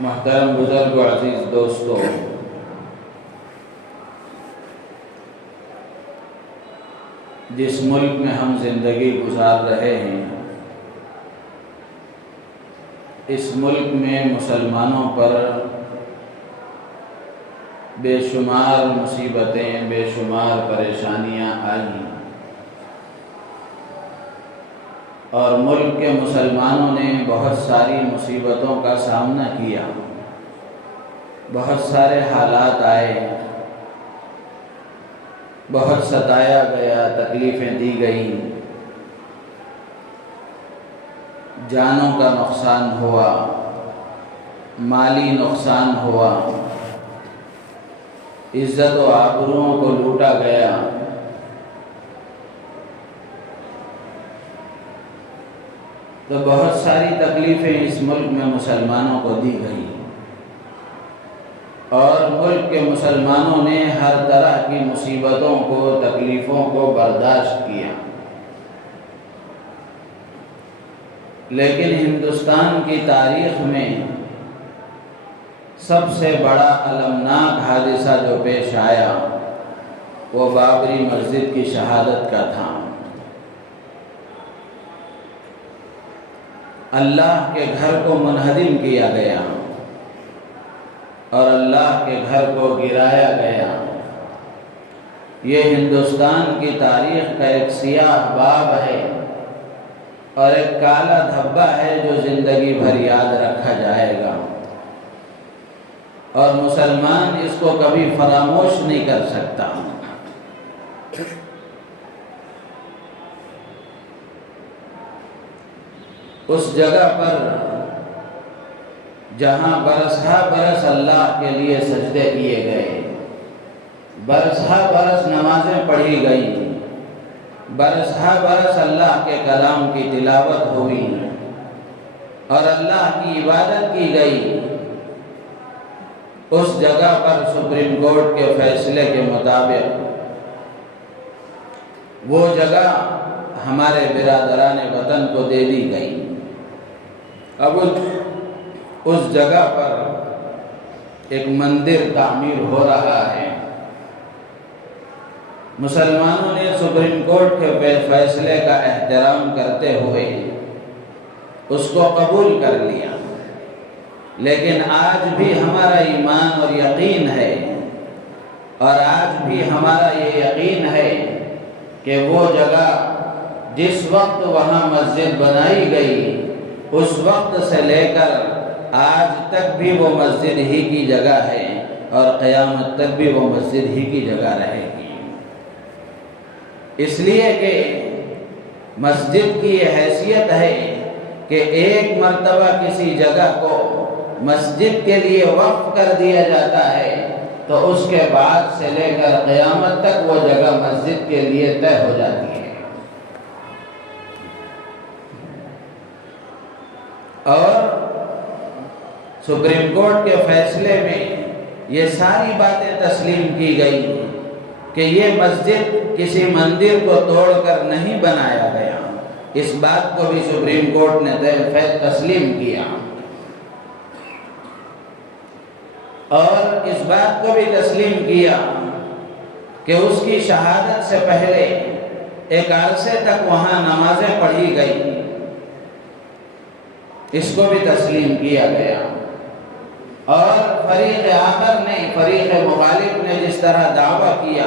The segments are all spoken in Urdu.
محترم بزرگ و عزیز دوستو، جس ملک میں ہم زندگی گزار رہے ہیں، اس ملک میں مسلمانوں پر بے شمار مصیبتیں، بے شمار پریشانیاں آئیں اور ملک کے مسلمانوں نے بہت ساری مصیبتوں کا سامنا کیا، بہت سارے حالات آئے، بہت ستایا گیا، تکلیفیں دی گئیں، جانوں کا نقصان ہوا، مالی نقصان ہوا، عزت و آبروؤں کو لوٹا گیا۔ تو بہت ساری تکلیفیں اس ملک میں مسلمانوں کو دی گئی اور ملک کے مسلمانوں نے ہر طرح کی مصیبتوں کو، تکلیفوں کو برداشت کیا، لیکن ہندوستان کی تاریخ میں سب سے بڑا المناک حادثہ جو پیش آیا وہ بابری مسجد کی شہادت کا تھا۔ اللہ کے گھر کو منہدم کیا گیا اور اللہ کے گھر کو گرایا گیا۔ یہ ہندوستان کی تاریخ کا ایک سیاہ باب ہے اور ایک کالا دھبا ہے جو زندگی بھر یاد رکھا جائے گا، اور مسلمان اس کو کبھی فراموش نہیں کر سکتا۔ اس جگہ پر جہاں برسہ برس اللہ کے لیے سجدے کیے گئے، برسہ برس نمازیں پڑھی گئیں، برسہ برس اللہ کے کلام کی تلاوت ہوئی اور اللہ کی عبادت کی گئی، اس جگہ پر سپریم کورٹ کے فیصلے کے مطابق وہ جگہ ہمارے برادران وطن کو دے دی گئی۔ اب اس جگہ پر ایک مندر تعمیر ہو رہا ہے۔ مسلمانوں نے سپریم کورٹ کے فیصلے کا احترام کرتے ہوئے اس کو قبول کر لیا، لیکن آج بھی ہمارا ایمان اور یقین ہے، اور آج بھی ہمارا یہ یقین ہے کہ وہ جگہ جس وقت وہاں مسجد بنائی گئی، اس وقت سے لے کر آج تک بھی وہ مسجد ہی کی جگہ ہے اور قیامت تک بھی وہ مسجد ہی کی جگہ رہے گی۔ اس لیے کہ مسجد کی یہ حیثیت ہے کہ ایک مرتبہ کسی جگہ کو مسجد کے لیے وقف کر دیا جاتا ہے تو اس کے بعد سے لے کر قیامت تک وہ جگہ مسجد کے لیے طے ہو جاتی ہے۔ اور سپریم کورٹ کے فیصلے میں یہ ساری باتیں تسلیم کی گئی کہ یہ مسجد کسی مندر کو توڑ کر نہیں بنایا گیا، اس بات کو بھی سپریم کورٹ نے تسلیم کیا، اور اس بات کو بھی تسلیم کیا کہ اس کی شہادت سے پہلے ایک عرصے تک وہاں نمازیں پڑھی گئی، اس کو بھی تسلیم کیا گیا۔ اور فریق آخر نے، فریق مخالف نے جس طرح دعویٰ کیا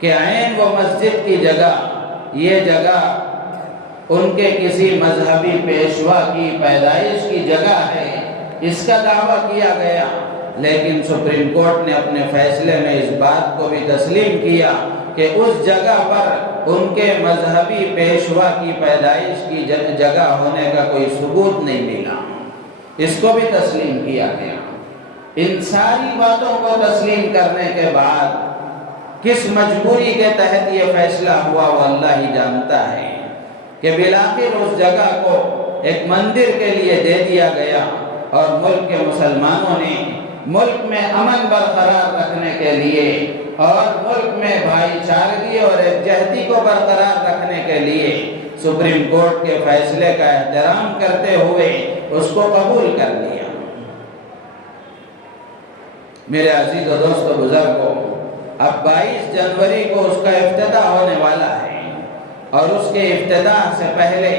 کہ عین وہ مسجد کی جگہ، یہ جگہ ان کے کسی مذہبی پیشوا کی پیدائش کی جگہ ہے، اس کا دعویٰ کیا گیا، لیکن سپریم کورٹ نے اپنے فیصلے میں اس بات کو بھی تسلیم کیا کہ اس جگہ پر ان کے مذہبی پیشوا کی پیدائش کی جگہ ہونے کا کوئی ثبوت نہیں ملا، اس کو بھی تسلیم کیا گیا۔ ان ساری باتوں کو تسلیم کرنے کے بعد کس مجبوری کے تحت یہ فیصلہ ہوا وہ اللہ ہی جانتا ہے کہ بالآخر اس جگہ کو ایک مندر کے لیے دے دیا گیا، اور ملک کے مسلمانوں نے ملک میں امن برقرار رکھنے کے لیے اور ملک میں بھائی چارگی اور یکجہتی کو برقرار رکھنے کے لیے سپریم کورٹ کے فیصلے کا احترام کرتے ہوئے اس کو قبول کر لیا۔ میرے عزیز و دوست و بزرگوں، اب 22 جنوری کو اس کا افتتاح ہونے والا ہے، اور اس کے افتتاح سے پہلے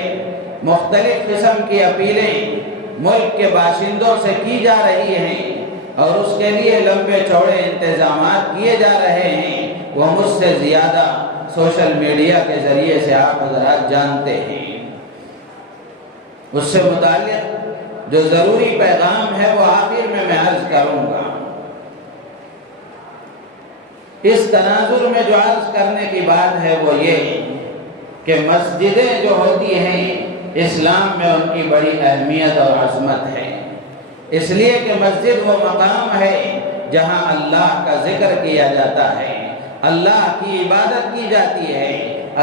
مختلف قسم کی اپیلیں ملک کے باشندوں سے کی جا رہی ہیں، اور اس کے لیے لمبے چوڑے انتظامات کیے جا رہے ہیں، وہ مجھ سے زیادہ سوشل میڈیا کے ذریعے سے آپ حضرات جانتے ہیں۔ اس سے متعلق جو ضروری پیغام ہے وہ آخر میں عرض کروں گا۔ اس تناظر میں جو عرض کرنے کی بات ہے وہ یہ کہ مسجدیں جو ہوتی ہیں اسلام میں ان کی بڑی اہمیت اور عظمت ہے، اس لیے کہ مسجد وہ مقام ہے جہاں اللہ کا ذکر کیا جاتا ہے، اللہ کی عبادت کی جاتی ہے،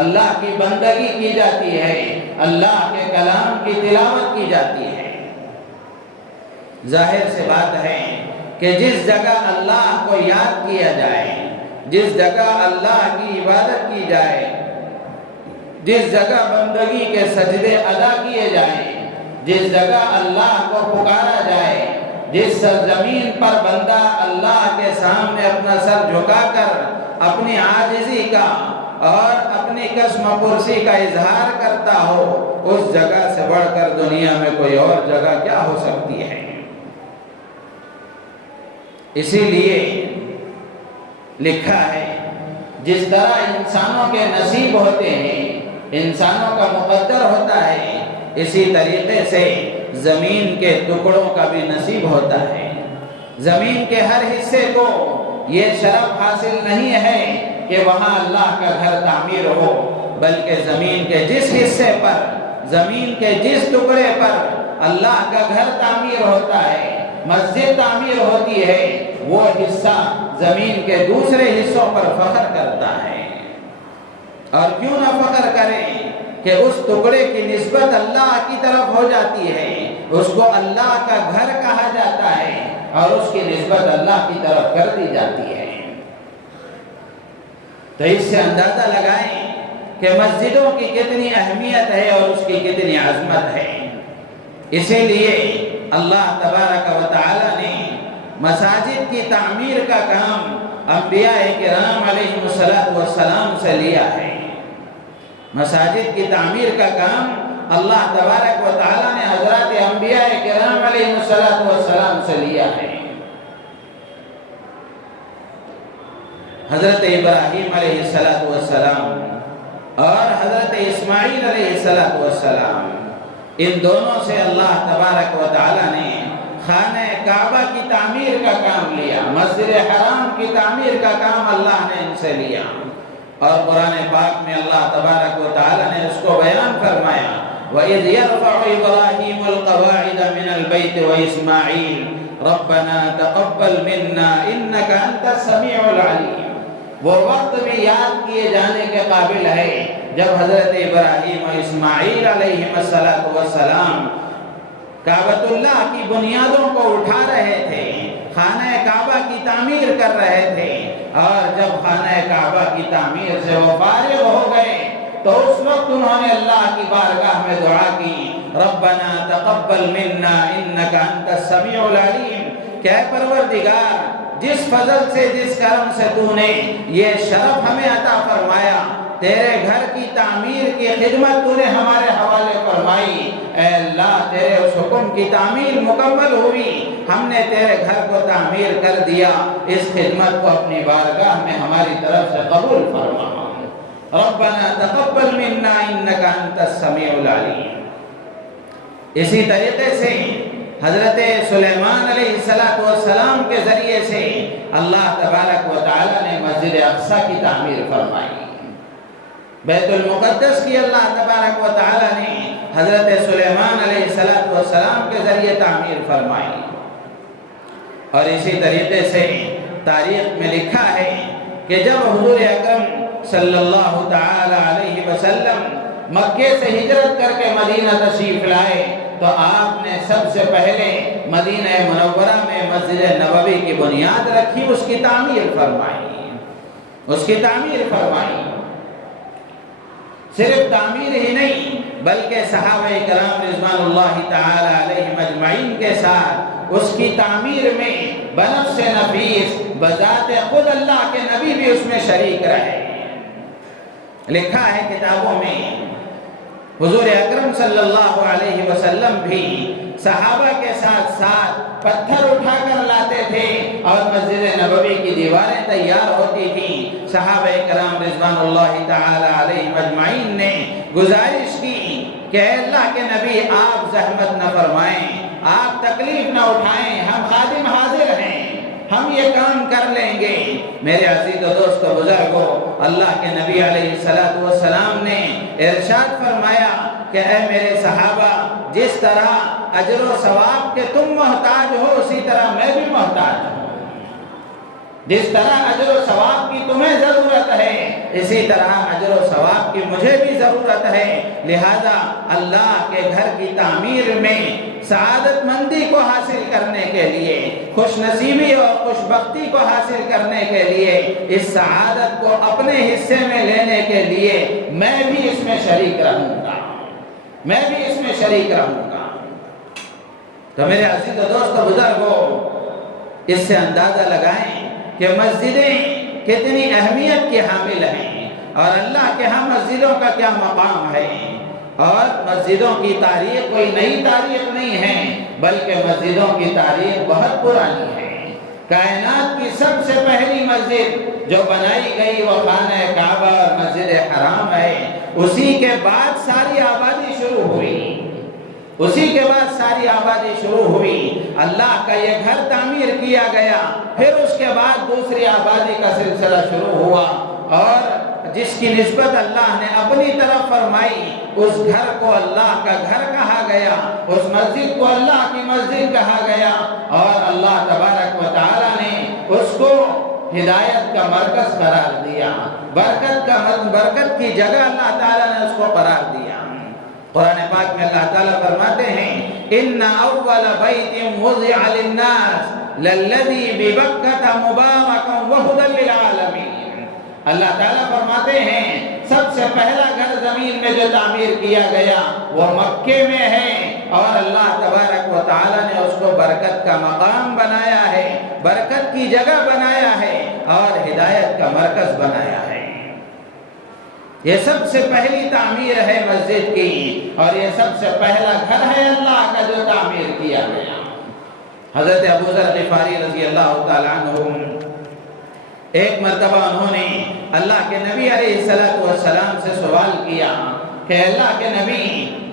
اللہ کی بندگی کی جاتی ہے، اللہ کے کلام کی تلاوت کی جاتی ہے۔ ظاہر سی بات ہے کہ جس جگہ اللہ کو یاد کیا جائے، جس جگہ اللہ کی عبادت کی جائے، جس جگہ بندگی کے سجدے ادا کیے جائیں، جس جگہ اللہ کو پکارا جائے، جس سرزمین پر بندہ اللہ کے سامنے اپنا سر جھکا کر اپنی عاجزی کا اور اپنی کشم پرسی کا اظہار کرتا ہو، اس جگہ سے بڑھ کر دنیا میں کوئی اور جگہ کیا ہو سکتی ہے؟ اسی لیے لکھا ہے جس طرح انسانوں کے نصیب ہوتے ہیں، انسانوں کا مقدر ہوتا ہے، اسی طریقے سے زمین کے ٹکڑوں کا بھی نصیب ہوتا ہے۔ زمین کے ہر حصے کو یہ شرف حاصل نہیں ہے کہ وہاں اللہ کا گھر تعمیر ہو، بلکہ زمین کے جس حصے پر، زمین کے جس ٹکڑے پر اللہ کا گھر تعمیر ہوتا ہے، مسجد تعمیر ہوتی ہے، وہ حصہ زمین کے دوسرے حصوں پر فخر کرتا ہے۔ اور کیوں نہ فخر کریں کہ اس ٹکڑے کی نسبت اللہ کی طرف ہو جاتی ہے، اس کو اللہ کا گھر کہا جاتا ہے اور اس کی نسبت اللہ کی طرف کر دی جاتی ہے۔ تو اس سے اندازہ لگائیں کہ مسجدوں کی کتنی اہمیت ہے اور اس کی کتنی عظمت ہے۔ اسی لیے اللہ تبارک و تعالی نے مساجد کی تعمیر کا کام انبیاء کرام علیہ السلام سے لیا ہے۔ مساجد کی تعمیر کا کام اللہ تبارک و تعالی نے حضرات انبیاء کرام علیہ السلام سے لیا ہے۔ حضرت ابراہیم علیہ السلام اور حضرت اسماعیل علیہ السلام، ان دونوں سے اللہ تبارک و تعالی نے خانہ کعبہ کی تعمیر کا کام لیا، مسجد حرام کی تعمیر کا کام اللہ نے ان سے لیا۔ اور قرآن پاک میں اللہ تبارک و تعالی نے اس کو بیان فرمایا، وَإِذْ يَرْفَعُ إِبْرَاهِيمُ الْقَوَاعِدَ مِنَ الْبَيْتِ وَإِسْمَاعِيلُ رَبَّنَا تَقَبَّلْ مِنَّا إِنَّكَ أَنْتَ السَّمِيعُ الْعَلِيمُ۔ وہ وقت بھی یاد کیے جانے کے قابل ہے جب حضرت ابراہیم و اسماعیل علیہ السلام کعبۃ اللہ کی بنیادوں کو اٹھا رہے تھے، خانہ کعبہ کی تعمیر کر رہے تھے، اور جب خانہ کعبہ کی تعمیر سے وہ فارغ ہو گئے تو اس وقت انہوں نے اللہ کی بارگاہ میں دعا کی، ربنا تقبل منا انک انت السمیع العلیم، کہ اے پروردگار جس فضل سے، جس کرم سے تو نے یہ شرف ہمیں عطا فرمایا، تیرے گھر کی تعمیر کی خدمت تو نے ہمارے حوالے فرمائی، اے اللہ تیرے اس حکم کی تعمیر مکمل ہوئی، ہم نے تیرے گھر کو تعمیر کر دیا، اس خدمت کو اپنی بارگاہ میں ہماری طرف سے قبول فرما، ربنا تقبل منا انک انت السمیع العلیم۔ اسی طریقے سے حضرت سلیمان علیہ السلام کے ذریعے سے اللہ تبارک و تعالی نے مسجد اقصی کی تعمیر فرمائی، بیت المقدس کی اللہ تبارک و تعالی نے حضرت سلیمان علیہ السلام کے ذریعے تعمیر فرمائی۔ اور اسی طریقے سے تاریخ میں لکھا ہے کہ جب حضور اکرم صلی اللہ تعالی علیہ وسلم مکے سے ہجرت کر کے مدینہ تشریف لائے تو آپ نے سب سے پہلے مدینہ منورہ میں مسجد نبوی کی بنیاد رکھی، اس کی تعمیر فرمائی، اس کی تعمیر فرمائی۔ صرف تعمیر ہی نہیں بلکہ صحابہ کرام رضوان اللہ تعالی علیہم اجمعین کے ساتھ اس کی تعمیر میں بنفس نفیس بذات خود اللہ کے نبی بھی اس میں شریک رہے۔ لکھا ہے کتابوں میں حضور اکرم صلی اللہ علیہ وسلم بھی صحابہ کے ساتھ ساتھ پتھر اٹھا کر لاتے تھے اور مسجد نبوی کی دیواریں تیار ہوتی تھیں۔ صحابہ کرام رضوان اللہ تعالی علیہم اجمعین نے گزارش کی کہ اے اللہ کے نبی آپ زحمت نہ فرمائیں، آپ تکلیف نہ اٹھائیں، ہم خادم حاضر ہیں، ہم یہ کام کر لیں گے۔ میرے عزیز و دوست و بزرگوں، اللہ کے نبی علیہ السلام نے ارشاد فرمایا کہ اے میرے صحابہ، جس طرح اجر و ثواب کے تم محتاج ہو اسی طرح میں بھی محتاج ہوں۔ جس طرح اجر و ثواب کی تمہیں ضرورت ہے اسی طرح اجر و ثواب کی مجھے بھی ضرورت ہے، لہذا اللہ کے گھر کی تعمیر میں سعادت مندی کو حاصل کرنے کے لیے، خوش نصیبی اور خوش بختی کو حاصل کرنے کے لیے، اس سعادت کو اپنے حصے میں لینے کے لیے میں بھی اس میں شریک رہوں گا، میں بھی اس میں شریک رہوں گا۔ تو میرے عزیز و دوست و بزرگوں، اس سے اندازہ لگائیں کہ مسجدیں کتنی اہمیت کی حامل ہیں اور اللہ کے ہاں مسجدوں کا کیا مقام ہے۔ اور مسجدوں کی تاریخ کوئی نئی تاریخ نہیں ہے بلکہ مسجدوں کی تاریخ بہت پرانی ہے۔ کائنات کی سب سے پہلی مسجد جو بنائی گئی وہ خانہ کعبہ اور مسجد حرام ہے، اسی کے بعد ساری آبادی شروع ہوئی، اسی کے بعد ساری آبادی شروع ہوئی، اللہ کا یہ گھر تعمیر کیا گیا، پھر اس کے بعد دوسری آبادی کا سلسلہ شروع ہوا، اور جس کی نسبت اللہ نے اپنی طرف فرمائی اس گھر کو اللہ کا گھر کہا گیا، اس مسجد کو اللہ کی مسجد کہا گیا، اور اللہ تبارک و تعالی نے اس کو ہدایت کا مرکز قرار دیا، برکت کی جگہ اللہ تعالی نے اس کو قرار دیا۔ قرآن پاک میں اللہ تعالیٰ فرماتے ہیں ان اول بیت وضع للناس للذی ببکۃ مبارکا وہدی للعالمین۔ اللہ تعالیٰ فرماتے ہیں سب سے پہلا گھر زمین میں جو تعمیر کیا گیا وہ مکے میں ہے، اور اللہ تبارک و تعالیٰ نے اس کو برکت کا مقام بنایا ہے، برکت کی جگہ بنایا ہے اور ہدایت کا مرکز بنایا ہے۔ یہ سب سے پہلی تعمیر ہے مسجد کی، اور یہ سب سے پہلا گھر ہے اللہ کا جو تعمیر کیا گیا۔ حضرت ابو ذر غفاری رضی اللہ تعالیٰ عنہ ایک مرتبہ انہوں نے اللہ کے نبی علیہ السلام سے سوال کیا کہ اللہ کے نبی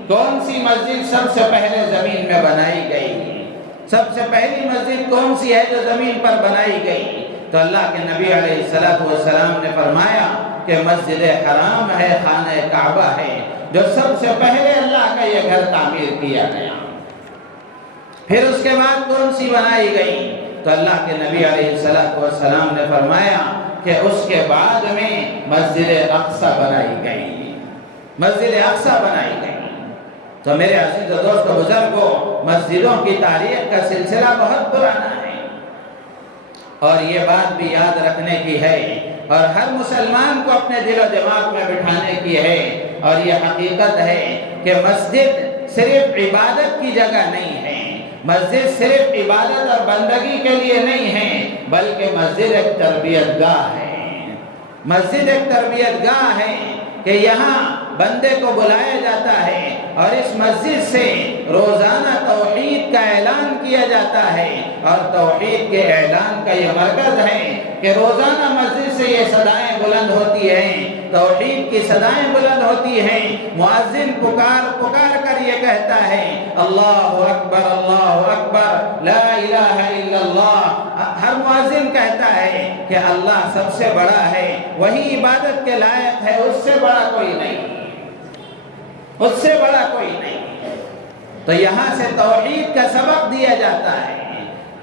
کون سی مسجد سب سے پہلے زمین میں بنائی گئی، سب سے پہلی مسجد کون سی ہے جو زمین پر بنائی گئی؟ تو اللہ کے نبی علیہ السلام نے فرمایا کہ مسجد حرام ہے، خانہ کعبہ ہے، جو سب سے پہلے اللہ کا یہ گھر تعمیر کیا گیا۔ پھر اس کے بعد کون سی بنائی گئی؟ تو اللہ کے نبی علیہ السلام نے فرمایا کہ اس کے بعد میں مسجد اقصی بنائی گئی، مسجد اقصی بنائی گئی۔ تو میرے عزیز و دوست و بزرگوں، مسجدوں کی تاریخ کا سلسلہ بہت پرانا ہے، اور یہ بات بھی یاد رکھنے کی ہے اور ہر مسلمان کو اپنے دل و دماغ میں بٹھانے کی ہے، اور یہ حقیقت ہے کہ مسجد صرف عبادت کی جگہ نہیں ہے، مسجد صرف عبادت اور بندگی کے لیے نہیں ہے، بلکہ مسجد ایک تربیت گاہ ہے، مسجد ایک تربیت گاہ ہے کہ یہاں بندے کو بلایا جاتا ہے اور اس مسجد سے روزانہ توحید کا اعلان کیا جاتا ہے، اور توحید کے اعلان کا یہ مرکز ہے کہ روزانہ مسجد سے یہ صدائیں بلند ہوتی ہیں، توحید کی صدائیں بلند ہوتی ہیں، مؤذن پکار کر یہ کہتا ہے اللہ اکبر لا الہ الا اللہ۔ ہر مؤذن کہتا ہے کہ اللہ سب سے بڑا ہے، وہی عبادت کے لائق ہے، اس سے بڑا کوئی نہیں، اس سے بڑا کوئی نہیں۔ تو یہاں سے توحید کا سبق دیا جاتا ہے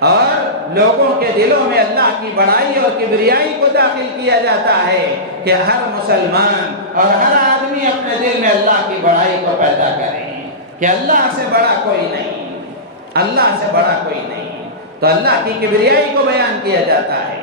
اور لوگوں کے دلوں میں اللہ کی بڑائی اور کبریائی کو داخل کیا جاتا ہے کہ ہر مسلمان اور ہر آدمی اپنے دل میں اللہ کی بڑائی کو پیدا کرے کہ اللہ سے بڑا کوئی نہیں، اللہ سے بڑا کوئی نہیں۔ تو اللہ کی کبریائی کو بیان کیا جاتا ہے،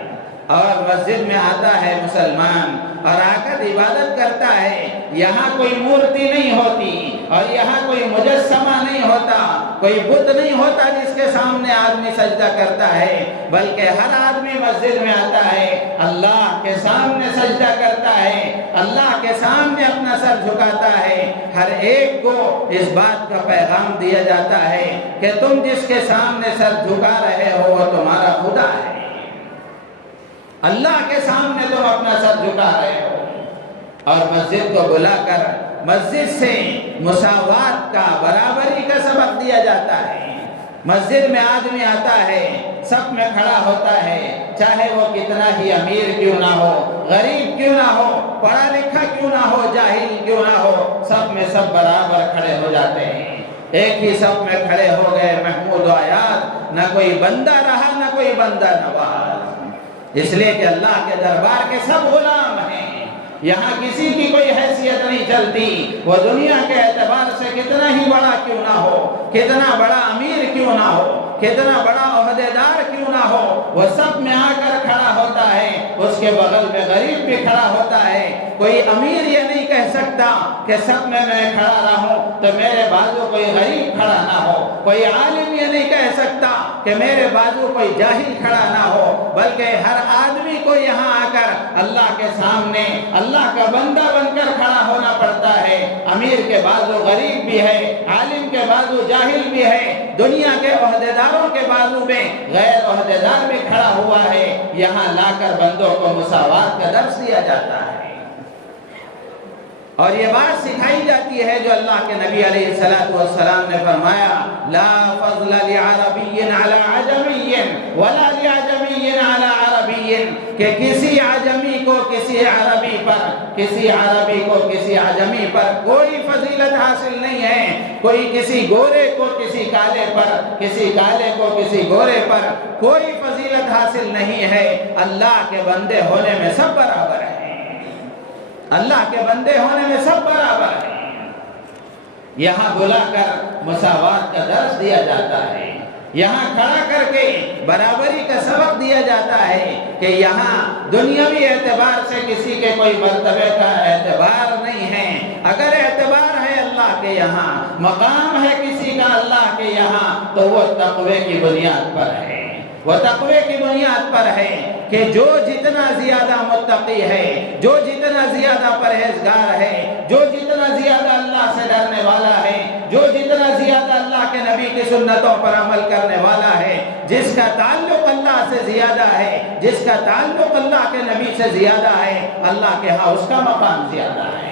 اور مسجد میں آتا ہے مسلمان اور آ کر عبادت کرتا ہے، یہاں کوئی مورتی نہیں ہوتی اور یہاں کوئی مجسمہ نہیں ہوتا، کوئی بت نہیں ہوتا جس کے سامنے آدمی سجدہ کرتا ہے، بلکہ ہر آدمی مسجد میں آتا ہے، اللہ کے سامنے سجدہ کرتا ہے، اللہ کے سامنے اپنا سر جھکاتا ہے۔ ہر ایک کو اس بات کا پیغام دیا جاتا ہے کہ تم جس کے سامنے سر جھکا رہے ہو وہ تمہارا خدا ہے، اللہ کے سامنے تم اپنا سر جھکا رہے ہو۔ اور مسجد کو بلا کر مسجد سے مساوات کا، برابری کا سبق دیا جاتا ہے۔ مسجد میں آدمی آتا ہے، صف میں کھڑا ہوتا ہے، چاہے وہ کتنا ہی امیر کیوں نہ ہو، غریب کیوں نہ ہو، پڑھا لکھا کیوں نہ ہو، جاہل کیوں نہ ہو، صف میں سب برابر کھڑے ہو جاتے ہیں۔ ایک ہی صف میں کھڑے ہو گئے محمود و آیات، نہ کوئی بندہ رہا نہ کوئی بندہ نواز، اس لیے کہ اللہ کے دربار کے سب غلام ہیں۔ یہاں کسی کی کوئی حیثیت نہیں چلتی، وہ دنیا کے اعتبار سے کتنا ہی بڑا کیوں نہ ہو، کتنا بڑا امیر کیوں نہ ہو، کتنا بڑا عہدیدار کیوں نہ ہو، وہ سب میں آ کر کھڑا ہوتا ہے، اس کے بغل میں غریب بھی کھڑا ہوتا ہے۔ کوئی امیر یہ نہیں کہہ سکتا کہ سب میں کھڑا رہوں تو میرے بازو کوئی غریب کھڑا نہ ہو، کوئی عالم یہ نہیں کہہ سکتا کہ میرے بازو کوئی جاہل کھڑا نہ ہو، بلکہ ہر آدمی کو یہاں آ کر اللہ کے سامنے اللہ کا بندہ بن کر کھڑا ہونا پڑتا ہے۔ امیر کے بازو غریب بھی ہے، عالم کے بازو جاہل بھی ہے، دنیا کے عہدیداروں کے بازو میں غیر عہدیدار بھی کھڑا ہوا ہے۔ یہاں لا کر بندوں کو مساوات کا درس دیا جاتا ہے، اور یہ بات سکھائی جاتی ہے جو اللہ کے نبی علیہ السلام نے فرمایا، لا فضل لعربی علی عجمی ولا لعجمی علی عربی، کہ کسی عجمی کو کسی عربی پر، کسی عربی کو کسی عجمی پر کوئی فضیلت حاصل نہیں ہے، کوئی کسی گورے کو کسی کالے پر، کسی کالے کو کسی گورے پر کوئی فضیلت حاصل نہیں ہے۔ اللہ کے بندے ہونے میں سب برابر ہیں، اللہ کے بندے ہونے میں سب برابر ہیں۔ یہاں بلا کر مساوات کا درس دیا جاتا ہے، یہاں کھڑا کر کے برابری کا سبق دیا جاتا ہے کہ یہاں دنیاوی اعتبار سے کسی کے کوئی مرتبے کا اعتبار نہیں ہے۔ اگر اعتبار ہے اللہ کے یہاں، مقام ہے کسی کا اللہ کے یہاں، تو وہ تقوی کی بنیاد پر ہے، وہ تقوی کی بنیاد پر ہے کہ جو جتنا زیادہ متقی ہے، جو جتنا زیادہ پرہیزگار ہے، جو جتنا زیادہ اللہ سے ڈرنے والا ہے، جو جتنا زیادہ اللہ کے نبی کی سنتوں پر عمل کرنے والا ہے، جس کا تعلق اللہ سے زیادہ ہے، جس کا تعلق اللہ کے نبی سے زیادہ ہے، اللہ کے ہاں اس کا مقام زیادہ ہے۔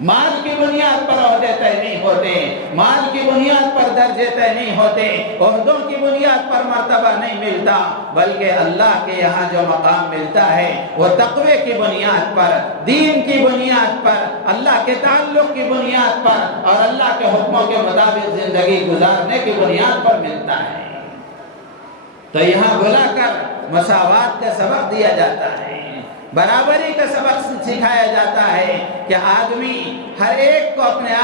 مال کی بنیاد پر عہدے طے نہیں ہوتے، مال کی بنیاد پر درجے طے نہیں ہوتے، عہدوں کی بنیاد پر مرتبہ نہیں ملتا، بلکہ اللہ کے یہاں جو مقام ملتا ہے وہ تقوی کی بنیاد پر، دین کی بنیاد پر، اللہ کے تعلق کی بنیاد پر اور اللہ کے حکموں کے مطابق زندگی گزارنے کی بنیاد پر ملتا ہے۔ تو یہاں بلا کر مساوات کا سبق دیا جاتا ہے، برابری کا سبق سکھایا جاتا ہے کہ آدمی ہر ایک کو اپنے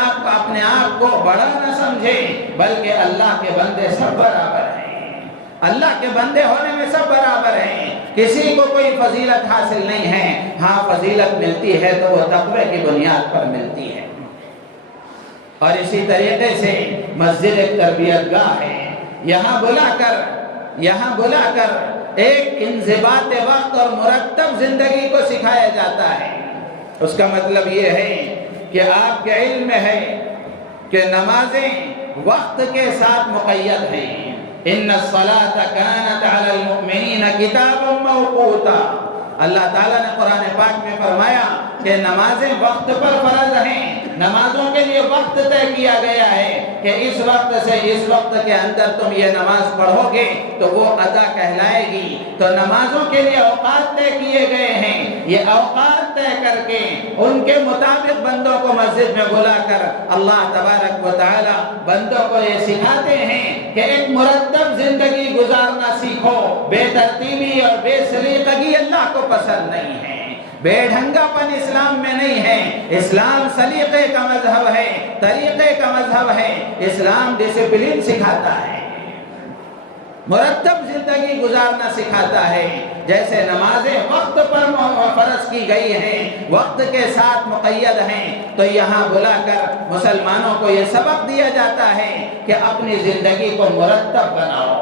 آپ کو بڑا نہ سمجھے، بلکہ اللہ کے بندے سب برابر ہیں، اللہ کے بندے ہونے میں سب برابر ہیں، کسی کو کوئی فضیلت حاصل نہیں ہے۔ ہاں فضیلت ملتی ہے تو وہ تقوی کی بنیاد پر ملتی ہے۔ اور اسی طریقے سے مسجد ایک تربیت گاہ ہے، یہاں بلا کر ایک انضباط وقت اور مرتب زندگی کو سکھایا جاتا ہے۔ اس کا مطلب یہ ہے کہ آپ کے علم میں ہے کہ نمازیں وقت کے ساتھ مقید ہیں۔ ان الصلاۃ کانت علی المؤمنین کتابا موقوتا، اللہ تعالیٰ نے قرآن پاک میں فرمایا کہ نمازیں وقت پر فرض ہیں، نمازوں کے لیے وقت طے کیا گیا ہے کہ اس وقت سے اس وقت کے اندر تم یہ نماز پڑھو گے تو وہ ادا کہلائے گی۔ تو نمازوں کے لیے اوقات طے کیے گئے ہیں، یہ اوقات طے کر کے ان کے مطابق بندوں کو مسجد میں بلا کر اللہ تبارک و تعالی بندوں کو یہ سکھاتے ہیں کہ ایک مرتب زندگی گزارنا سیکھو۔ بے ترتیبی اور بے سلیقگی اللہ کو پسند نہیں ہے، بے ڈھنگا پن اسلام میں نہیں ہے۔ اسلام سلیقے کا مذہب ہے، طریقے کا مذہب ہے، اسلام ڈسپلن سکھاتا ہے۔ مرتب زندگی گزارنا سکھاتا ہے۔ جیسے نمازیں وقت پر فرض کی گئی ہیں، وقت کے ساتھ مقید ہیں، تو یہاں بلا کر مسلمانوں کو یہ سبق دیا جاتا ہے کہ اپنی زندگی کو مرتب بناؤ،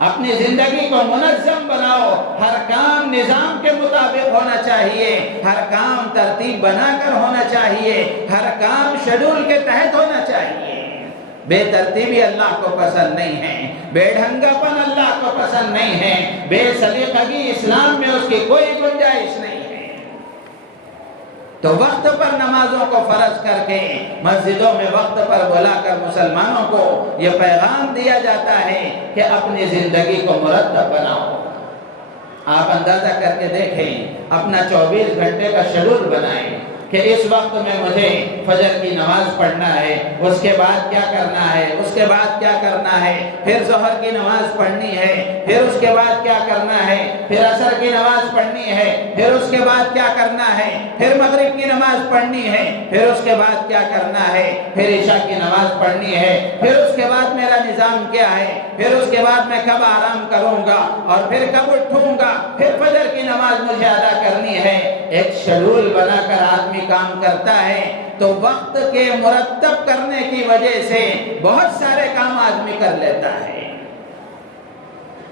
اپنی زندگی کو منظم بناؤ، ہر کام نظام کے مطابق ہونا چاہیے، ہر کام ترتیب بنا کر ہونا چاہیے، ہر کام شیڈول کے تحت ہونا چاہیے۔ بے ترتیبی اللہ کو پسند نہیں ہے، بے ڈھنگا پن اللہ کو پسند نہیں ہے، بے سلیقگی اسلام میں اس کی کوئی گنجائش نہیں ہے۔ تو وقت پر نمازوں کو فرض کر کے مسجدوں میں وقت پر بلا کر مسلمانوں کو یہ پیغام دیا جاتا ہے کہ اپنی زندگی کو مرتب بناؤ۔ آپ اندازہ کر کے دیکھیں، اپنا 24 گھنٹے کا شیڈول بنائیں کہ اس وقت میں مجھے فجر کی نماز پڑھنا ہے، اس کے بعد کیا کرنا ہے، اس کے بعد کیا کرنا ہے، پھر ظہر کی نماز پڑھنی ہے، پھر اس کے بعد کیا کرنا ہے، پھر عصر کی نماز پڑھنی ہے، پھر اس کے بعد کیا کرنا ہے، پھر مغرب کی نماز پڑھنی ہے، پھر اس کے بعد کیا کرنا ہے، پھر عشاء کی نماز پڑھنی ہے، پھر اس کے بعد میرا نظام کیا ہے، پھر اس کے بعد میں کب آرام کروں گا اور پھر کب اٹھوں گا، پھر فجر کی نماز مجھے ادا کرنی ہے۔ ایک شیڈول بنا کر آدمی کام کرتا ہے تو وقت کے مرتب کرنے کی وجہ سے بہت سارے کام آدمی کر لیتا ہے۔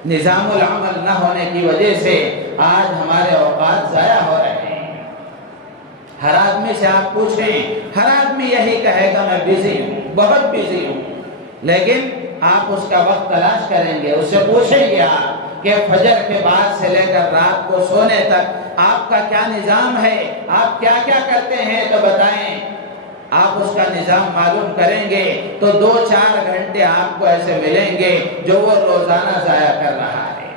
نظام العمل نہ ہونے کی وجہ سے آج ہمارے اوقات ضائع ہو رہے ہیں۔ ہر آدمی سے آپ پوچھیں، ہر آدمی یہی کہے گا میں بیزی ہوں، بہت بیزی ہوں، لیکن آپ اس کا وقت تلاش کریں گے، اس سے پوچھیں گے آپ کہ فجر کے بعد سے لے کر رات کو سونے تک آپ کا کیا نظام ہے، آپ کیا کیا کرتے ہیں تو بتائیں۔ آپ اس کا نظام معلوم کریں گے تو 2-4 گھنٹے آپ کو ایسے ملیں گے جو وہ روزانہ ضائع کر رہا ہے،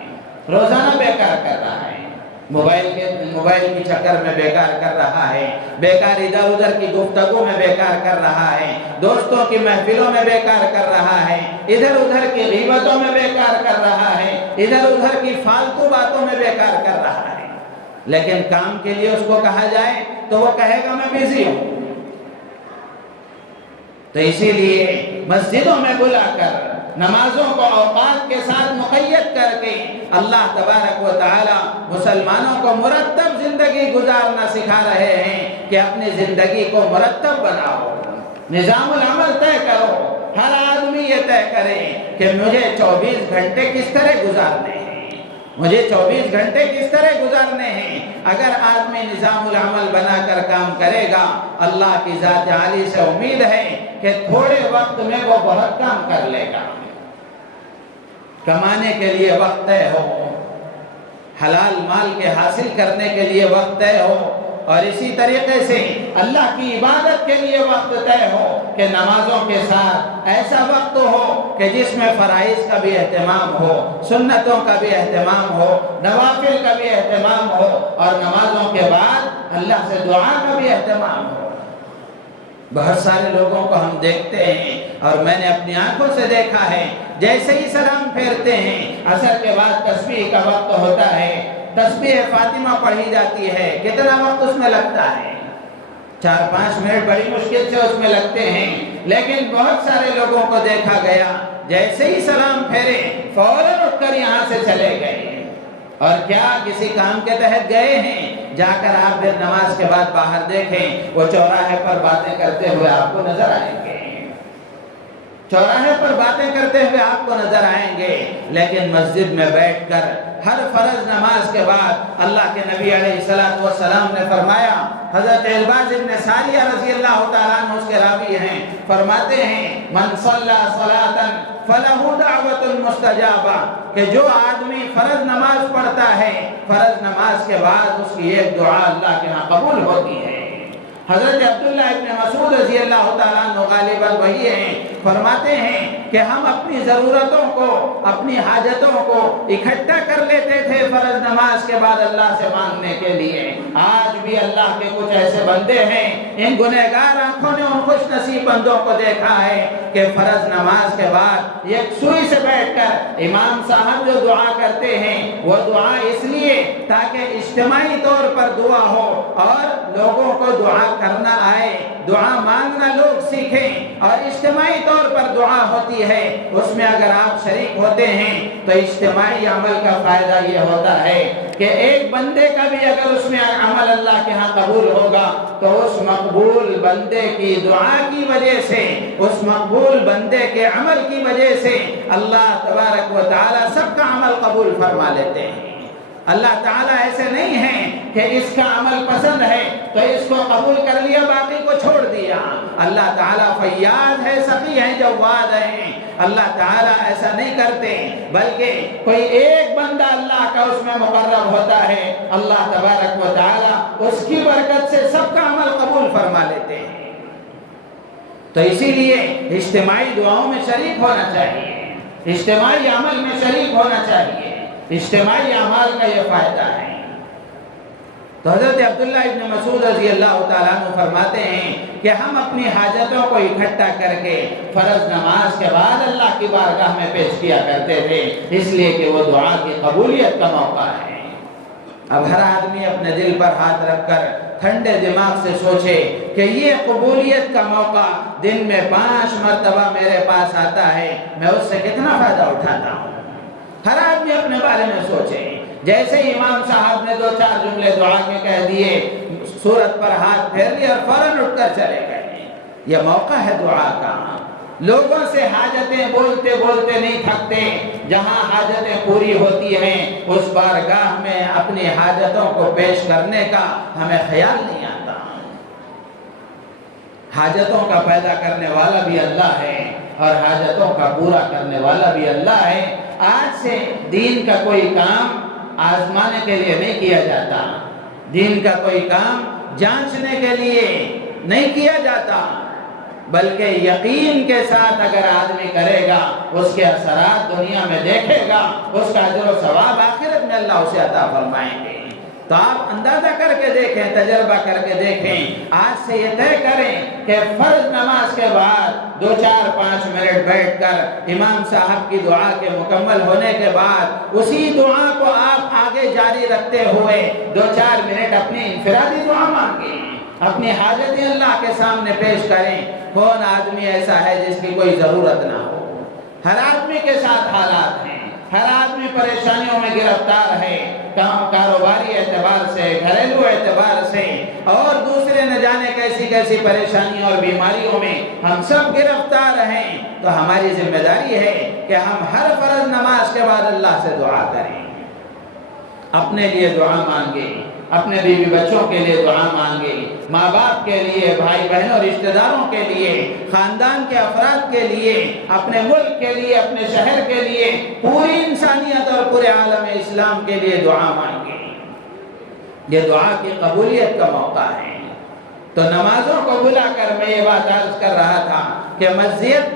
روزانہ بیکار کر رہا ہے، موبائل کی چکر میں بیکار کر رہا ہے، بیکار ادھر ادھر کی گفتگو میں بیکار کر رہا ہے، دوستوں کی محفلوں میں بیکار کر رہا ہے، ادھر ادھر کی غیبتوں میں بیکار کر رہا ہے، ادھر ادھر کی فالتو باتوں میں بیکار کر رہا ہے۔ لیکن کام کے لیے اس کو کہا جائے تو وہ کہے گا میں بیزی ہوں۔ تو اسی لیے مسجدوں میں بلا کر نمازوں کو اوقات کے ساتھ مقید کر کے اللہ تبارک و تعالی مسلمانوں کو مرتب زندگی گزارنا سکھا رہے ہیں کہ اپنی زندگی کو مرتب بناؤ، نظام العمل طے کرو۔ ہر آدمی یہ طے کرے کہ مجھے 24 گھنٹے کس طرح گزارنے ہیں، مجھے 24 گھنٹے کس طرح گزارنے ہیں۔ اگر آدمی نظام العمل بنا کر کام کرے گا، اللہ کی ذات عالی سے امید ہے کہ تھوڑے وقت میں وہ بہت کام کر لے گا۔ کمانے کے لیے وقت طے ہو، حلال مال کے حاصل کرنے کے لیے وقت طے ہو، اور اسی طریقے سے اللہ کی عبادت کے لیے وقت طے ہو کہ نمازوں کے ساتھ ایسا وقت ہو کہ جس میں فرائض کا بھی اہتمام ہو، سنتوں کا بھی اہتمام ہو، نوافل کا بھی اہتمام ہو، اور نمازوں کے بعد اللہ سے دعا کا بھی اہتمام ہو۔ بہت سارے لوگوں کو ہم دیکھتے ہیں اور میں نے اپنی آنکھوں سے دیکھا ہے، جیسے ہی سلام پھیرتے ہیں عصر کے بعد تسبیح کا وقت ہوتا ہے، تسبیح فاطمہ پڑھی جاتی ہے، کتنا وقت اس میں لگتا ہے؟ 4-5 منٹ بڑی مشکل سے اس میں لگتے ہیں، لیکن بہت سارے لوگوں کو دیکھا گیا جیسے ہی سلام پھیرے فوراً اٹھ کر یہاں سے چلے گئے۔ اور کیا کسی کام کے تحت گئے ہیں؟ جا کر آپ پھر نماز کے بعد باہر دیکھیں، وہ چوراہے پر باتیں کرتے ہوئے آپ کو نظر آئیں گے، چوراہے پر باتیں کرتے ہوئے آپ کو نظر آئیں گے، لیکن مسجد میں بیٹھ کر ہر فرض نماز کے بعد اللہ کے نبی علیہ السلام نے فرمایا، حضرت عرباض بن ساریہ رضی اللہ تعالیٰ عنہ اس کے راوی ہیں، فرماتے ہیں من صلی صلاۃ فلہ دعوۃ مستجابہ، کہ جو آدمی فرض نماز پڑھتا ہے، فرض نماز کے بعد اس کی ایک دعا اللہ کے ہاں قبول ہوتی ہے۔ حضرت عبداللہ ابن مسعود رضی اللہ تعالیٰ عنہ غالباً وہی ہیں، فرماتے ہیں کہ ہم اپنی ضرورتوں کو، اپنی حاجتوں کو اکٹھا کر لیتے تھے فرض نماز کے بعد اللہ سے مانگنے کے لیے۔ آج بھی اللہ کے کچھ ایسے بندے ہیں، ان گنہگار آنکھوں نے ان خوش نصیب بندوں کو دیکھا ہے کہ فرض نماز کے بعد ایک سوئی سے بیٹھ کر امام صاحب جو دعا کرتے ہیں، وہ دعا اس لیے تاکہ اجتماعی طور پر دعا ہو اور لوگوں کو دعا کرنا آئے، دعا مانگنا لوگ سیکھیں، اور اجتماعی طور پر دعا ہوتی ہے اس میں اگر آپ شریک ہوتے ہیں تو اجتماعی عمل کا فائدہ یہ ہوتا ہے کہ ایک بندے کا بھی اگر اس میں عمل اللہ کے ہاں قبول ہوگا تو اس مقبول بندے کی دعا کی وجہ سے، اس مقبول بندے کے عمل کی وجہ سے اللہ تبارک و تعالی سب کا عمل قبول فرما لیتے ہیں۔ اللہ تعالیٰ ایسے نہیں ہیں کہ اس کا عمل پسند ہے تو اس کو قبول کر لیا باقی کو چھوڑ دیا۔ اللہ تعالیٰ فیاض ہے، سخی ہے، جواد ہے۔ اللہ تعالیٰ ایسا نہیں کرتے، بلکہ کوئی ایک بندہ اللہ کا اس میں مقرب ہوتا ہے، اللہ تبارک و تعالیٰ اس کی برکت سے سب کا عمل قبول فرما لیتے ہیں۔ تو اسی لیے اجتماعی دعاؤں میں شریک ہونا چاہیے، اجتماعی عمل میں شریک ہونا چاہیے، اجتماعی اعمال کا یہ فائدہ ہے۔ تو حضرت عبداللہ ابن مسعود رضی اللہ تعالیٰ عنہ فرماتے ہیں کہ ہم اپنی حاجتوں کو اکٹھا کر کے فرض نماز کے بعد اللہ کی بارگاہ میں پیش کیا کرتے تھے، اس لیے کہ وہ دعا کی قبولیت کا موقع ہے۔ اب ہر آدمی اپنے دل پر ہاتھ رکھ کر ٹھنڈے دماغ سے سوچے کہ یہ قبولیت کا موقع دن میں 5 مرتبہ میرے پاس آتا ہے، میں اس سے کتنا فائدہ اٹھاتا ہوں۔ ہر آدمی اپنے بارے میں سوچے۔ جیسے امام صاحب نے 2-4 جملے دعا کے کہہ دیے، سورت پر ہاتھ پھیر لیا اور فوراً اٹھ کر چلے گئے۔ یہ موقع ہے دعا کا۔ لوگوں سے حاجتیں بولتے بولتے نہیں تھکتے، جہاں حاجتیں پوری ہوتی ہیں اس بارگاہ میں اپنی حاجتوں کو پیش کرنے کا ہمیں خیال نہیں آتا۔ حاجتوں کا پیدا کرنے والا بھی اللہ ہے اور حاجتوں کا پورا کرنے والا بھی اللہ ہے۔ آج سے دین کا کوئی کام آزمانے کے لیے نہیں کیا جاتا، دین کا کوئی کام جانچنے کے لیے نہیں کیا جاتا، بلکہ یقین کے ساتھ اگر آدمی کرے گا اس کے اثرات دنیا میں دیکھے گا، اس کا اجر و ثواب آخرت میں اللہ اسے عطا فرمائیں گے۔ تو آپ اندازہ کر کے دیکھیں، تجربہ کر کے دیکھیں، آج سے یہ طے کریں کہ فرض نماز کے بعد 2-4-5 منٹ بیٹھ کر امام صاحب کی دعا کے مکمل ہونے کے بعد اسی دعا کو آپ آگے جاری رکھتے ہوئے 2-4 منٹ اپنی انفرادی دعا مانگیں، اپنی حاجتیں اللہ کے سامنے پیش کریں۔ کون آدمی ایسا ہے جس کی کوئی ضرورت نہ ہو؟ ہر آدمی کے ساتھ حالات ہیں، ہر آدمی پریشانیوں میں گرفتار ہے، کاروباری اعتبار سے، گھریلو اعتبار سے اور دوسرے نہ جانے کیسی کیسی پریشانیوں اور بیماریوں میں ہم سب گرفتار ہیں۔ تو ہماری ذمہ داری ہے کہ ہم ہر فرض نماز کے بعد اللہ سے دعا کریں، اپنے لیے دعا مانگیں، اپنے بیوی بچوں کے لیے دعا مانگے، ماں باپ کے لیے، بھائی بہنوں رشتہ داروں کے لیے، خاندان کے افراد کے لیے، اپنے ملک کے لیے، اپنے شہر کے لیے، پوری انسانیت اور پورے عالم اسلام کے لیے دعا مانگے۔ یہ دعا کی قبولیت کا موقع ہے۔ تو نمازوں کو بلا کر میں یہ بات عرض کر رہا تھا کہ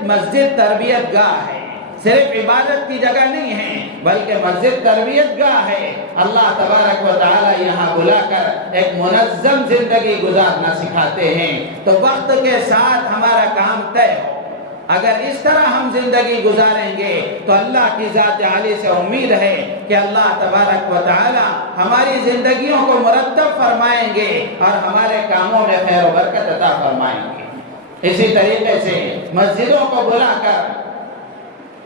مسجد تربیت گاہ ہے، صرف عبادت کی جگہ نہیں ہے بلکہ مسجد تربیت گاہ ہے۔ اللہ تبارک و تعالی یہاں بلا کر ایک منظم زندگی گزارنا سکھاتے ہیں۔ تو وقت کے ساتھ ہمارا کام طے ہو، اگر اس طرح ہم زندگی گزاریں گے تو اللہ کی ذات عالی سے امید ہے کہ اللہ تبارک و تعالی ہماری زندگیوں کو مرتب فرمائیں گے اور ہمارے کاموں میں خیر و برکت عطا فرمائیں گے۔ اسی طریقے سے مسجدوں کو بلا کر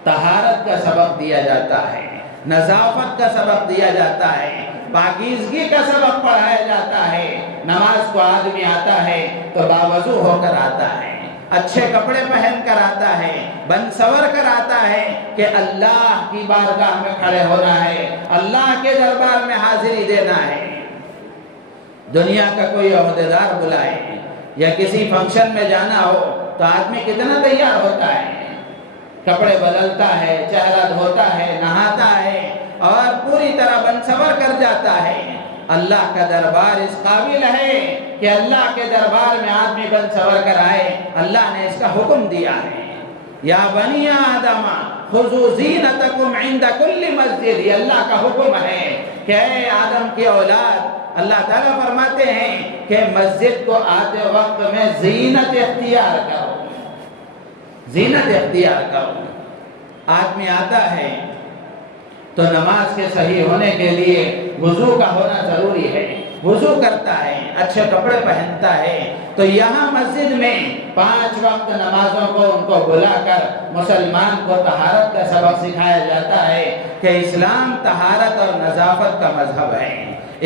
طہارت کا سبق دیا جاتا ہے، نظافت کا سبق دیا جاتا ہے، پاکیزگی کا سبق پڑھایا جاتا ہے۔ نماز کو آدمی آتا ہے تو باوضو ہو کر آتا ہے، اچھے کپڑے پہن کر آتا ہے، بن سور کر آتا ہے کہ اللہ کی بارگاہ میں کھڑے ہونا ہے، اللہ کے دربار میں حاضری دینا ہے۔ دنیا کا کوئی عہدیدار بلائے یا کسی فنکشن میں جانا ہو تو آدمی کتنا تیار ہوتا ہے، کپڑے بدلتا ہے، چہرہ دھوتا ہے، نہاتا ہے اور پوری طرح بن سور کر جاتا ہے۔ اللہ کا دربار اس قابل ہے کہ اللہ کے دربار میں آدمی بن سور کر آئے، اللہ نے اس کا حکم دیا ہے۔ یا بنی آدم خذوا زینتکم عند کل مسجد، یہ اللہ کا حکم ہے کہ اے آدم کی اولاد، اللہ تعالیٰ فرماتے ہیں کہ مسجد کو آتے وقت میں زینت اختیار کرو، زینت اختیار کرو۔ آدمی آتا ہے تو نماز کے صحیح ہونے کے لیے وضو کا ہونا ضروری ہے، وضو کرتا ہے، اچھے کپڑے پہنتا ہے، تو یہاں مسجد میں 5 وقت نمازوں کو ان کو بلا کر مسلمان کو طہارت کا سبق سکھایا جاتا ہے کہ اسلام طہارت اور نظافت کا مذہب ہے،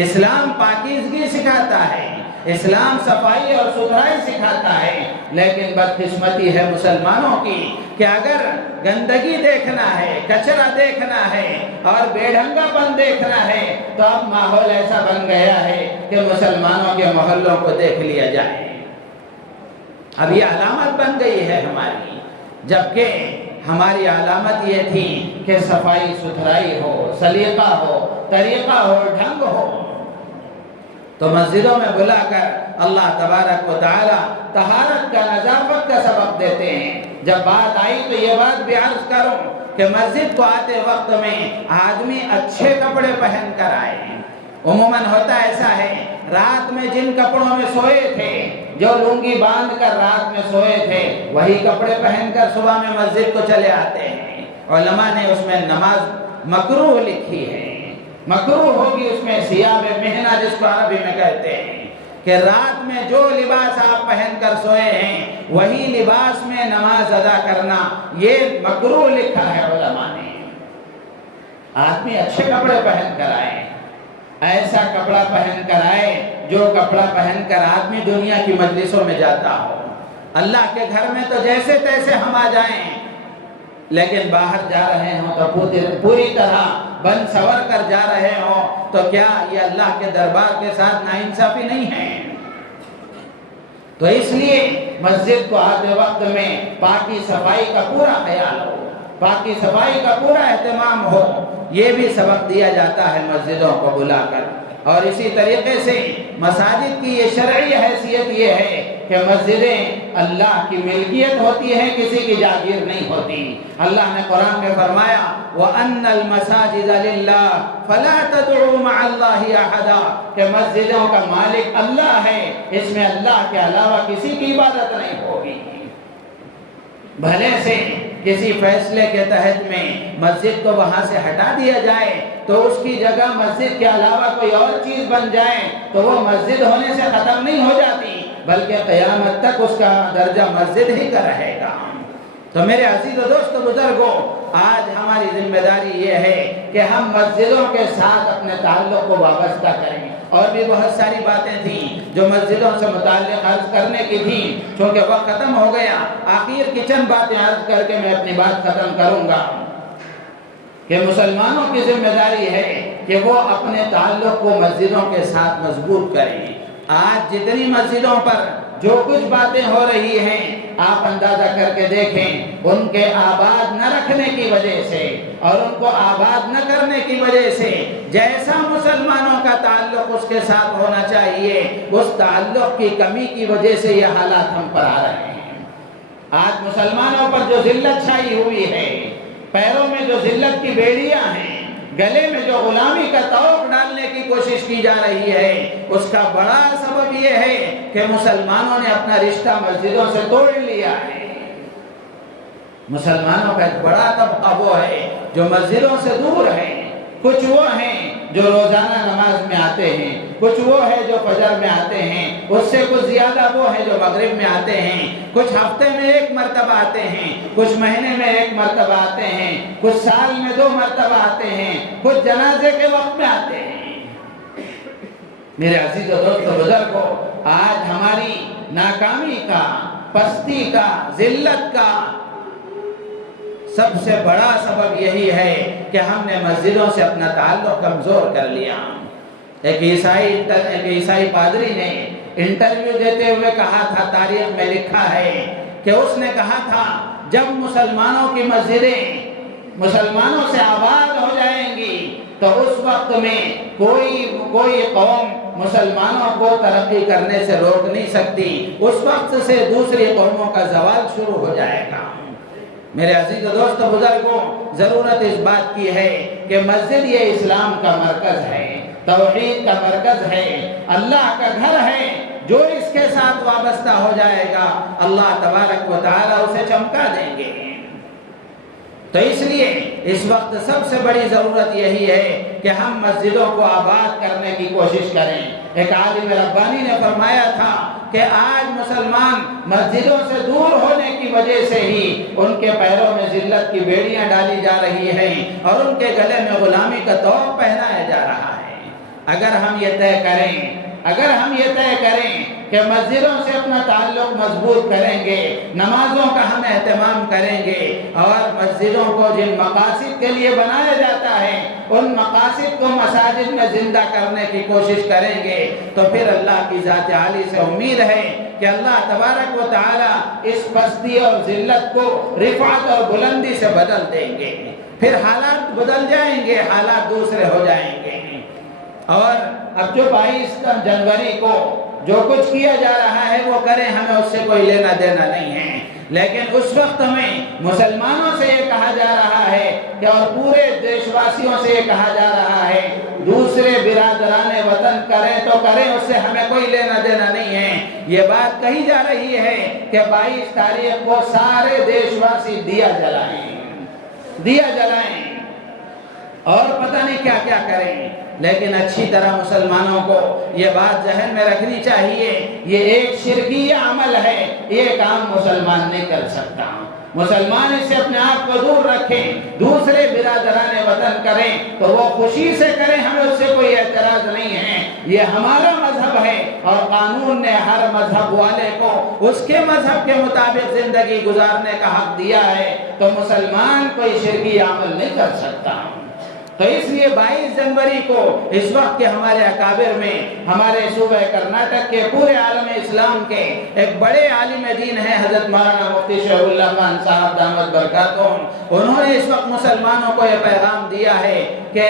اسلام پاکیزگی سکھاتا ہے، اسلام صفائی اور ستھرائی سکھاتا ہے۔ لیکن بدقسمتی ہے مسلمانوں کی کہ اگر گندگی دیکھنا ہے، کچرا دیکھنا ہے اور بے ڈھنگا پن دیکھنا ہے تو اب ماحول ایسا بن گیا ہے کہ مسلمانوں کے محلوں کو دیکھ لیا جائے۔ اب یہ علامت بن گئی ہے ہماری، جبکہ ہماری علامت یہ تھی کہ صفائی ستھرائی ہو، سلیقہ ہو، طریقہ ہو، ڈھنگ ہو۔ تو مسجدوں میں بلا کر اللہ تبارک و تعالی طہارت کا، نظافت کا سبق دیتے ہیں۔ جب بات آئی تو یہ بات بھی عرض کروں کہ مسجد کو آتے وقت میں آدمی اچھے کپڑے پہن کر آئے۔ عموماً ہوتا ایسا ہے، رات میں جن کپڑوں میں سوئے تھے، جو لنگی باندھ کر رات میں سوئے تھے، وہی کپڑے پہن کر صبح میں مسجد کو چلے آتے ہیں۔ علماء نے اس میں نماز مکروہ لکھی ہے، مکروہ ہوگی اس میں ثیاب مہنہ جس کو عربی میں کہتے ہیں، کہ رات میں جو لباس آپ پہن کر سوئے ہیں وہی لباس میں نماز ادا کرنا، یہ مکروہ لکھا ہے علماء نے۔ آدمی اچھے کپڑے پہن کر آئے، ایسا کپڑا پہن کر آئے جو کپڑا پہن کر آدمی دنیا کی مجلسوں میں جاتا ہو۔ اللہ کے گھر میں تو جیسے تیسے ہم آ جائیں، لیکن باہر جا رہے ہوں تو پوری طرح بن سور کر جا رہے ہوں، تو کیا یہ اللہ کے دربار کے ساتھ ناانصافی نہیں ہے؟ تو اس لیے مسجد کو آتے وقت میں پاکی صفائی کا پورا خیال ہو، پاکی صفائی کا پورا اہتمام ہو، یہ بھی سبق دیا جاتا ہے مسجدوں کو بلا کر۔ اور اسی طریقے سے مساجد کی یہ شرعی حیثیت یہ ہے کہ مسجدیں اللہ کی ملکیت ہوتی ہیں، کسی کی جاگیر نہیں ہوتی۔ اللہ نے قرآن میں فرمایا وَأَنَّ الْمَسَاجِدَ لِلَّهِ فَلَا تَدْعُوا مَعَ اللَّهِ أَحَدًا، کہ مسجدوں کا مالک اللہ ہے، اس میں اللہ کے علاوہ کسی کی عبادت نہیں ہوگی۔ بھلے سے کسی فیصلے کے تحت میں مسجد کو وہاں سے ہٹا دیا جائے تو اس کی جگہ مسجد کے علاوہ کوئی اور چیز بن جائے تو وہ مسجد ہونے سے ختم نہیں ہو جاتی، بلکہ قیامت تک اس کا درجہ مسجد ہی کا رہے گا۔ تو میرے عزیز و دوست بزرگوں، آج ہماری ذمہ داری یہ ہے کہ ہم مسجدوں کے ساتھ اپنے تعلق کو وابستہ کریں۔ اور بھی بہت ساری باتیں تھیں جو مسجدوں سے متعلق عرض کرنے کی تھیں، چونکہ وقت ختم ہو گیا، آخر کی چند باتیں عرض کر کے میں اپنی بات ختم کروں گا کہ مسلمانوں کی ذمہ داری ہے کہ وہ اپنے تعلق کو مسجدوں کے ساتھ مضبوط کریں۔ آج جتنی مسجدوں پر جو کچھ باتیں ہو رہی ہیں، آپ اندازہ کر کے دیکھیں، ان کے آباد نہ رکھنے کی وجہ سے اور ان کو آباد نہ کرنے کی وجہ سے جیسا مسلمانوں کا تعلق اس کے ساتھ ہونا چاہیے، اس تعلق کی کمی کی وجہ سے یہ حالات ہم پر آ رہے ہیں۔ آج مسلمانوں پر جو ذلت چھائی ہوئی ہے، پیروں میں جو ذلت کی بیڑیاں ہیں، گلے میں جو غلامی کا طوق ڈالنے کی کوشش کی جا رہی ہے، اس کا بڑا سبب یہ ہے کہ مسلمانوں نے اپنا رشتہ مسجدوں سے توڑ لیا ہے۔ مسلمانوں کا ایک بڑا طبقہ وہ ہے جو مسجدوں سے دور ہے، کچھ وہ ہیں جو روزانہ نماز میں آتے ہیں، کچھ وہ ہے جو فجر میں آتے ہیں، اس سے کچھ زیادہ وہ ہے جو مغرب میں آتے ہیں، کچھ ہفتے میں 1 مرتبہ آتے ہیں، کچھ مہینے میں 1 مرتبہ آتے ہیں، کچھ سال میں 2 مرتبہ آتے ہیں، کچھ جنازے کے وقت میں آتے ہیں۔ میرے عزیز و دوست بزرگوں، آج ہماری ناکامی کا، پستی کا، ذلت کا سب سے بڑا سبب یہی ہے کہ ہم نے مسجدوں سے اپنا تعلق کمزور کر لیا۔ ایک عیسائی پادری نے انٹرویو دیتے ہوئے کہا تھا، تاریخ میں لکھا ہے کہ اس نے کہا تھا جب مسلمانوں کی مسجدیں مسلمانوں سے آباد ہو جائیں گی تو اس وقت میں کوئی قوم مسلمانوں کو ترقی کرنے سے روک نہیں سکتی، اس وقت سے دوسری قوموں کا زوال شروع ہو جائے گا۔ میرے عزیز و دوست بزرگوں، ضرورت اس بات کی ہے کہ مسجد یہ اسلام کا مرکز ہے، توحید کا مرکز ہے، اللہ کا گھر ہے۔ جو اس کے ساتھ وابستہ ہو جائے گا اللہ تبارک و تعالی اسے چمکا دیں گے۔ تو اس لیے اس وقت سب سے بڑی ضرورت یہی ہے کہ ہم مسجدوں کو آباد کرنے کی کوشش کریں۔ ایک عالم ربانی نے فرمایا تھا کہ آج مسلمان مسجدوں سے دور ہونے کی وجہ سے ہی ان کے پیروں میں ذلت کی بیڑیاں ڈالی جا رہی ہیں اور ان کے گلے میں غلامی کا طوق پہنایا جا رہا ہے۔ اگر ہم یہ طے کریں کہ مسجدوں سے اپنا تعلق مضبوط کریں گے، نمازوں کا ہم اہتمام کریں گے اور مسجدوں کو جن مقاصد کے لیے بنایا جاتا ہے ان مقاصد کو مساجد میں زندہ کرنے کی کوشش کریں گے، تو پھر اللہ کی ذات عالی سے امید ہے کہ اللہ تبارک و تعالی اس پستی اور ذلت کو رفعت اور بلندی سے بدل دیں گے، پھر حالات بدل جائیں گے، حالات دوسرے ہو جائیں گے۔ اور اب جو 22 جنوری کو جو کچھ کیا جا رہا ہے وہ کریں، ہمیں اس سے کوئی لینا دینا نہیں ہے، لیکن اس وقت ہمیں مسلمانوں سے یہ کہا جا رہا ہے کہ اور پورے دیش واسیوں سے یہ کہا جا رہا ہے دوسرے برادران وطن کریں تو کریں، اس سے ہمیں کوئی لینا دینا نہیں ہے۔ یہ بات کہی جا رہی ہے کہ 22 تاریخ کو سارے دیش واسی دیا جلائیں اور پتہ نہیں کیا کیا کریں، لیکن اچھی طرح مسلمانوں کو یہ بات ذہن میں رکھنی چاہیے، یہ ایک شرکی عمل ہے، یہ کام مسلمان نہیں کر سکتا۔ مسلمان اس سے اپنے آپ کو دور رکھیں، دوسرے برادران وطن کریں تو وہ خوشی سے کریں، ہمیں اس سے کوئی اعتراض نہیں ہے، یہ ہمارا مذہب ہے اور قانون نے ہر مذہب والے کو اس کے مذہب کے مطابق زندگی گزارنے کا حق دیا ہے، تو مسلمان کوئی شرکی عمل نہیں کر سکتا۔ تو اس لیے 22 جنوری کو اس وقت کے ہمارے اکابر میں ہمارے صوبہ کرناٹک کے پورے عالم اسلام کے ایک بڑے عالم دین ہیں حضرت مولانا مفتی شیخ اللہ خان صاحب دامت برکاتہم، انہوں نے اس وقت مسلمانوں کو یہ پیغام دیا ہے کہ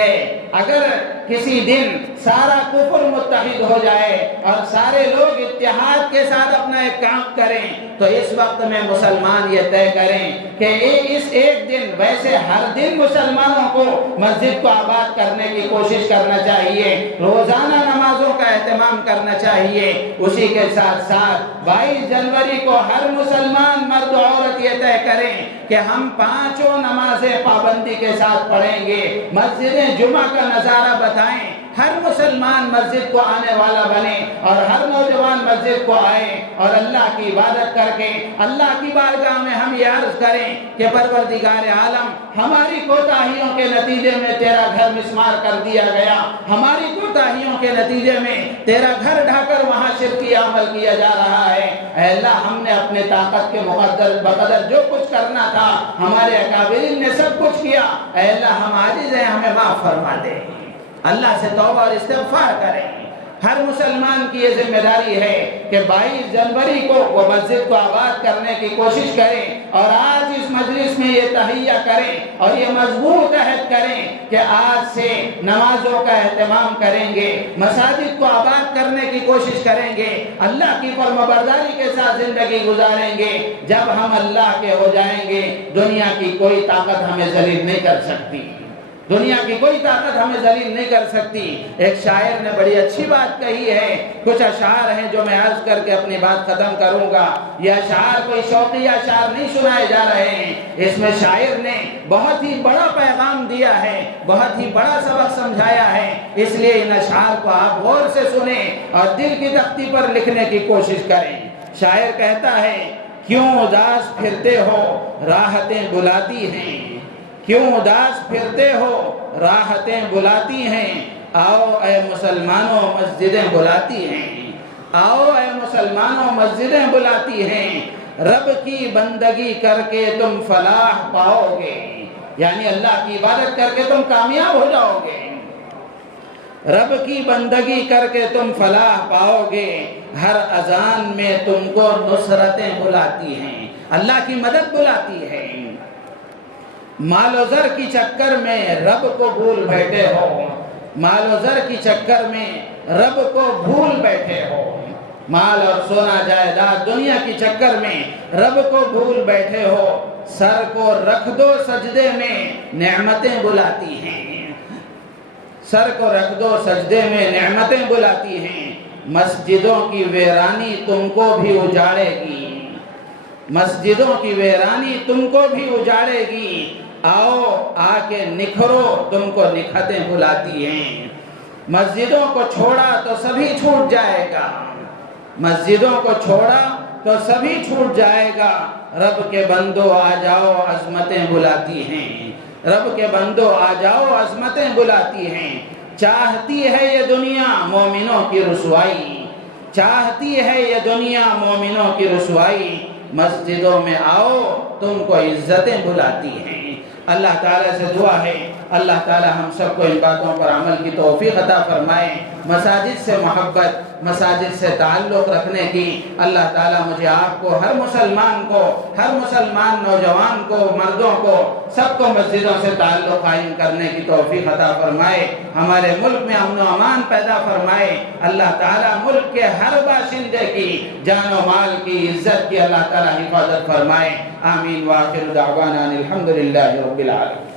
اگر کسی دن سارا کفر متحد ہو جائے اور سارے لوگ اتحاد کے ساتھ اپنا ایک کام کریں تو اس وقت میں مسلمان یہ طے کریں کہ اس ایک دن، ویسے ہر دن مسلمانوں کو مسجد کو آباد کرنے کی کوشش کرنا چاہیے، روزانہ نمازوں کا اہتمام کرنا چاہیے، اسی کے ساتھ ساتھ 22 جنوری کو ہر مسلمان مرد و عورت یہ طے کریں کہ ہم 5 نمازیں پابندی کے ساتھ پڑھیں گے، مسجدیں جمعہ کا نظارہ بتائیں، ہر مسلمان مسجد کو آنے والا بنے اور ہر نوجوان مسجد کو آئے اور اللہ کی عبادت کر کے اللہ کی بارگاہ میں ہم یہ عرض کریں کہ پروردگار عالم، ہماری کوتاہیوں کے نتیجے میں تیرا گھر مسمار کر دیا گیا، ہماری کوتاہیوں کے نتیجے میں تیرا گھر ڈھا کر وہاں شرکی عمل کیا جا رہا ہے، اے اللہ ہم نے اپنے طاقت کے بقدر جو کچھ کرنا تھا ہمارے اکابرین نے سب کچھ کیا، اے اللہ ہم عاجز ہیں، ہمیں معاف فرما دے۔ اللہ سے توبہ اور استغفار کریں۔ ہر مسلمان کی یہ ذمہ داری ہے کہ 22 جنوری کو وہ مسجد کو آباد کرنے کی کوشش کریں اور آج اس مجلس میں یہ تہیہ کریں اور یہ مضبوط عہد کریں کہ آج سے نمازوں کا اہتمام کریں گے، مساجد کو آباد کرنے کی کوشش کریں گے، اللہ کی فرمانبرداری کے ساتھ زندگی گزاریں گے۔ جب ہم اللہ کے ہو جائیں گے دنیا کی کوئی طاقت ہمیں ذلیل نہیں کر سکتی، دنیا کی کوئی طاقت ہمیں ذلیل نہیں کر سکتی۔ ایک شاعر نے بڑی اچھی بات کہی ہے، کچھ اشعار ہیں جو میں عرض کر کے اپنی بات ختم کروں گا۔ یہ اشعار کوئی شوقیہ اشعار نہیں سنائے جا رہے ہیں، اس میں شاعر نے بہت ہی بڑا پیغام دیا ہے، بہت ہی بڑا سبق سمجھایا ہے، اس لیے ان اشعار کو آپ غور سے سنیں اور دل کی تختی پر لکھنے کی کوشش کریں۔ شاعر کہتا ہے، کیوں اداس پھرتے ہو راحتیں بلاتی ہیں، کیوں اداس پھرتے ہو راحتیں بلاتی ہیں، آؤ اے مسلمانوں مسجدیں بلاتی ہیں، آؤ اے مسلمانوں مسجدیں بلاتی ہیں، رب کی بندگی کر کے تم فلاح پاؤ گے، یعنی اللہ کی عبادت کر کے تم کامیاب ہو جاؤ گے، رب کی بندگی کر کے تم فلاح پاؤ گے، ہر اذان میں تم کو نصرتیں بلاتی ہیں، اللہ کی مدد بلاتی ہے۔ مال و زر کی چکر میں رب کو بھول بیٹھے ہو، مال و زر کی چکر میں رب کو بھول بیٹھے ہو، مال اور سونا جائیداد دنیا کی چکر میں رب کو بھول بیٹھے ہو، سر کو رکھ دو سجدے میں نعمتیں بلاتی ہیں، سر کو رکھ دو سجدے میں نعمتیں بلاتی ہیں، مسجدوں کی ویرانی تم کو بھی اجاڑے گی، مسجدوں کی ویرانی تم کو بھی اجاڑے گی، آؤ آ کے نکھرو تم کو نکھتیں بلاتی ہیں، مسجدوں کو چھوڑا تو سبھی چھوٹ جائے گا، مسجدوں کو چھوڑا تو سبھی چھوٹ جائے گا۔ رب کے بندو آ جاؤ عظمتیں بلاتی ہیں، رب کے بندو آ جاؤ عظمتیں بلاتی ہیں۔ چاہتی ہے یہ دنیا مومنوں کی رسوائی، چاہتی ہے یہ دنیا مومنوں کی رسوائی، مسجدوں میں آؤ تم کو عزتیں بلاتی ہیں۔ اللہ تعالیٰ سے دعا ہے اللہ تعالیٰ ہم سب کو ان باتوں پر عمل کی توفیق عطا فرمائے۔ مساجد سے محبت، مساجد سے تعلق رکھنے کی اللہ تعالیٰ مجھے آپ کو، ہر مسلمان کو، ہر مسلمان نوجوان کو، مردوں کو، سب کو مسجدوں سے تعلق قائم کرنے کی توفیق عطا فرمائے۔ ہمارے ملک میں امن و امان پیدا فرمائے۔ اللہ تعالیٰ ملک کے ہر باشندے کی جان و مال کی، عزت کی اللہ تعالیٰ حفاظت فرمائے۔ آمین۔ وآخر دعوانا الحمدللہ رب العالمین۔